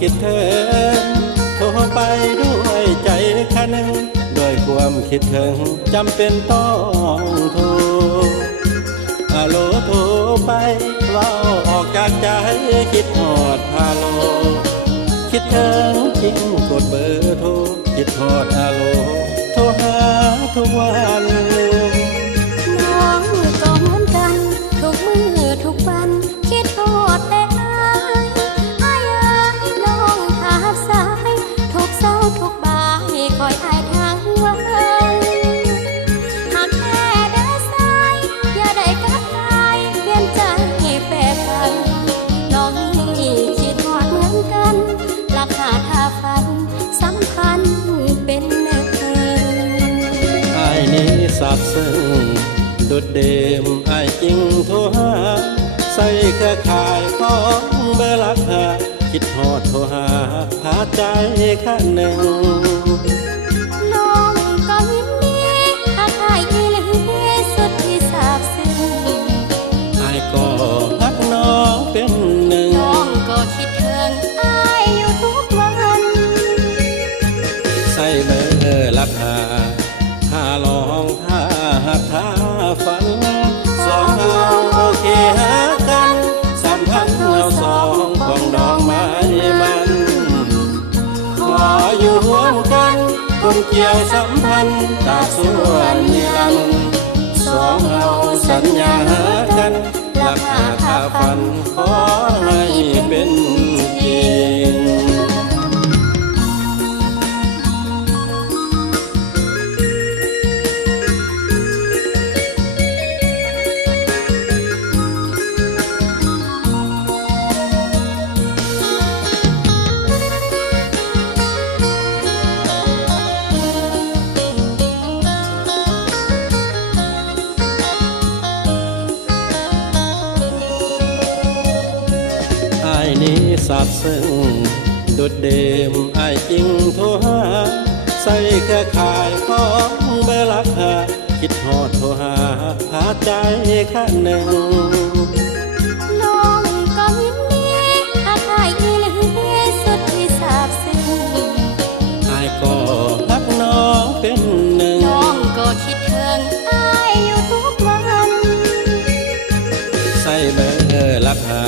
คิดถึงโทรไปด้วยใจคะนึงด้วยความคิดถึงจำเป็นต้องโทรฮัลโหลโทรไปเล่าออกจากใจคิดหอดพาโลคิดถึงจริงกดเบอร์โทรคิดหอดฮัลโหลโทรหาทุกวันน้องก็เหมือนกันทุกมื้อทุกวันคิดทอดแต่อายน้องหาสายทุกเช้าทุกบ่ายคอยอายทางวันหากแค่เดินสายอย่าได้กัดกายเปลี่ยนใจแปรผันน้องนี่คิดทอดเหมือนกันรักหาท่าฝันสำคัญเป็นเนื้อไอ้นี้ซาบซึ้งดุดเดิมไอ้จริงโทรหาใส่เครือข่ายของเบอร์ลักหาคิดฮอดโทรหาหาใจข้างหนึ่งน้องก็ยินดีหากอายอีหลีสุดที่ซาบซึ้งไอ้ก็รักน้องเป็นหนึ่งน้องก็คิดถึงอายอยู่ทุกวันใส่เบอร์ลักหาถ้าลองถ้าหักถ้าฝันสองเราโอเคหากันสัมพันธ์เราสองของดอกไม้มันขออยู่ร่วมกันคงเกี่ยวสัมพันธ์ตราบส่วนนิรันดร์สองเราสัญญาหากันรักหาถ้าฝันขอให้เป็นจริงไอ้นี้ซาบซึ้งดุดเดิมไอ้จริงโทรหาใส่เครือข่ายของเบอร์ลักหาคิดฮอดโทรหาหาใจข้างหนึ่งน้องก็ยินดีหากอายอีหลีสุดที่ซาบซึ้งไอ้ก็รักน้องเป็นหนึ่งน้องก็คิดถึงอายอยู่ทุกวันใส่เบอร์ลักหา